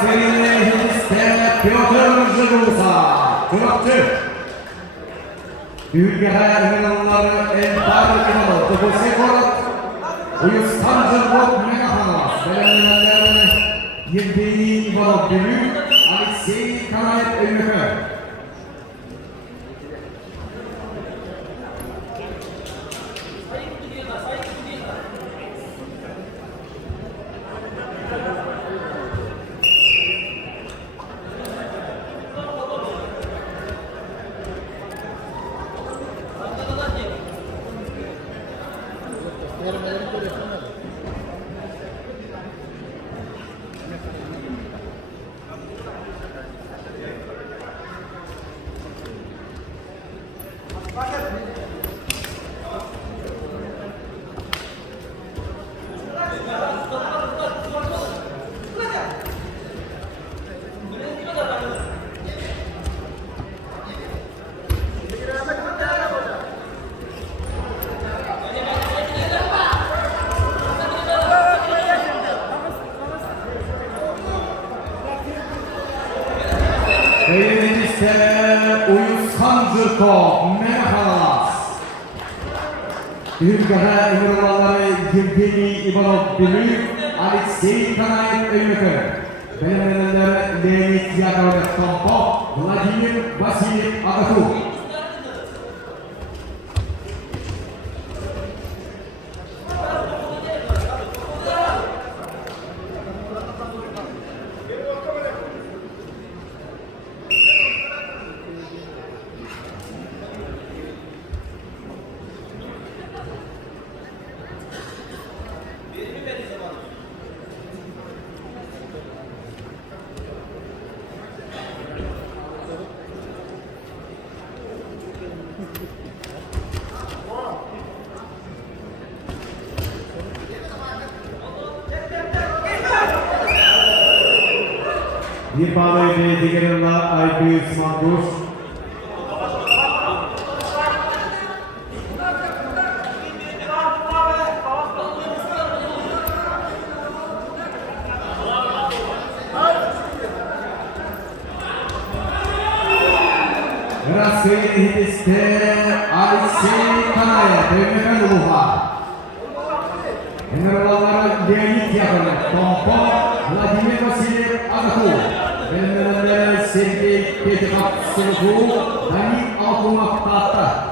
Raskelini Hindis'te Piotr Zhigulsa, Çorapçı. Ülkede ünlüleri Entar İmalı, Tıpısı Korat, Uyustan Zırgok Megahanas, Belenlerden Yevgeni İvanov Bülük, Alexey Kanayev Ülmükü. Hindis'te Uyustan Zırgok Megahanas. Ülkede ünlüleri Yevgeni İvanov Bülük, Alexey Kanayev Ülmükü. Belenlerden Leonid Yakovlev Tompov, Vladimir Vasilyev Agatu. Bir bağlayıcı diğerinde Aybüyük Mandur. Raskelini Hindis'te Alexey Kanayev Ülmükü Luluha. Ünlüleri Leonid Yakovlev Tompov, Vladimir Vasilyev Agatu. Belenlerden Sergey Petrov Suluhu, Danil Altumak Tahta.